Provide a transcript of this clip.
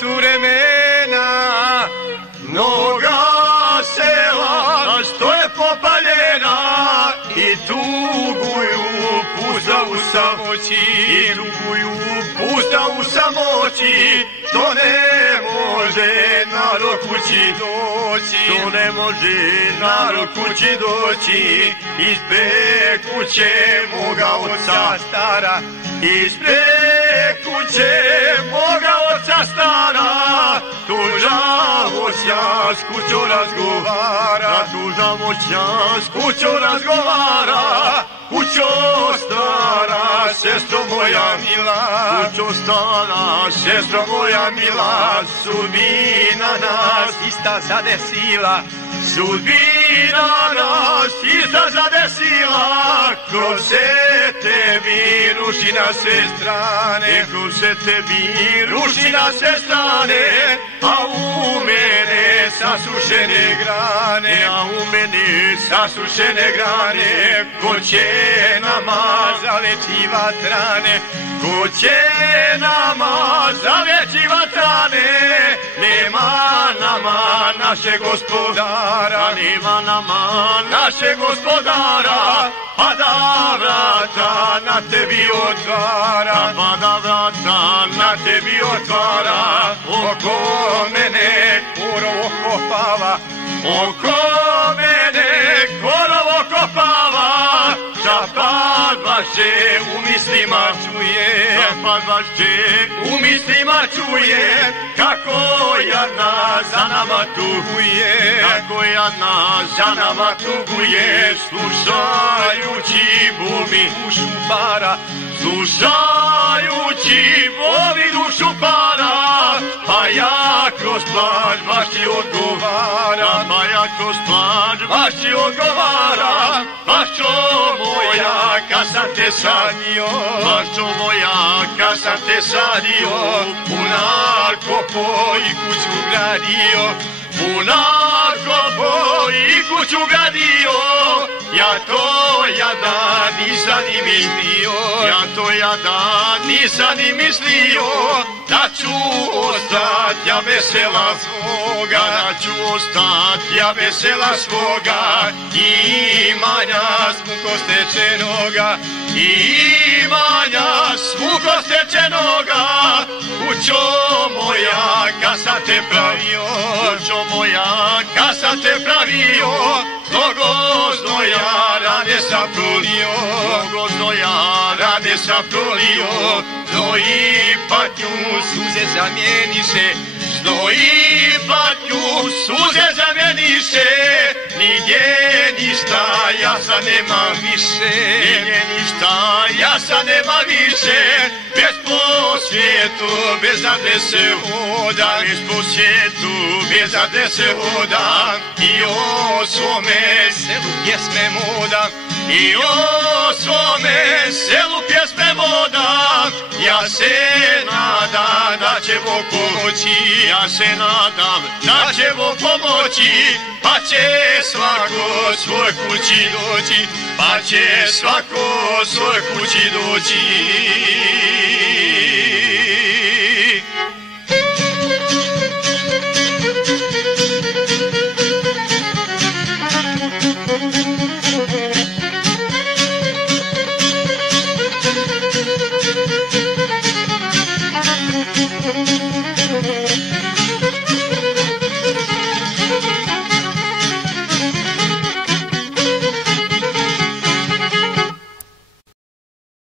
su vremena, mnoga sela stoje popaljena i tuguju pusta u samoći, i tuguju pusta u samoći, što ne može narod kući doći, što ne može narod kući doći, ispred kuće moga oca stara, ispred kuće moga oca stara, tuža voća s kućom razgovara, tuža voća s kućom razgovara, kućo stara, sestro moja mila, kućo stara, sestro moja mila, sudbina nas ista zadesila, sudbina nas ista zadesila, kroz se tebi ruši na sve strane, kroz se tebi ruši na sve strane, a u mene sasušene grane, a u mene sasušene grane, ko će nama zalečivat rane, ko će nama zalečivat rane, nema nama naše gospodara, nema nama naše gospodara, pa da vrata na tebi otvara, pa da vrata na tebi otvara, oko mene korovo kopava, oko mene korovo kopava, zapad vaše u mislima čuje, zapad vaše u mislima čuje, kako jadna za nama tuguje, kako jadna za nama tuguje, slušajući bumi dušu para, slušajući bumi dušu para, pa ja kroz plač baš ti odgovara, pa ja kroz plač baš ti odgovara, bašćo moja kad sam te sadio, bašćo moja kad sam te sadio, u narkopo i kuću gradio, u narkopo i kuću gradio, ja to jadan nisam ni mislio, ja to jadan nisam ni mislio, da ću ostat ja vesela svoga, da ću ostat ja vesela svoga, imanja smuko stečenoga, imanja smuko stečenoga, kućo moja kad sam te pravio, kućo moja kad sam te pravio, mnogo znoja rane sam prolio, mnogo znoja rane sam prolio, zno i patnju suze zamijeniše, zno i patnju suze zamijeniše, nigdje ništa ja sad nema više, nigdje ništa ja sad nema više, bez po svijetu bez adrese hoda, bez po svijetu bez adrese hoda, i o svome selu pjesme moda, i o svome selu pjesme moda, ja se nadam da će Bog pomoći, ja se nadam da će Bog pomoći, pa će svako svoj kući doći, pa će svako svoj kući doći.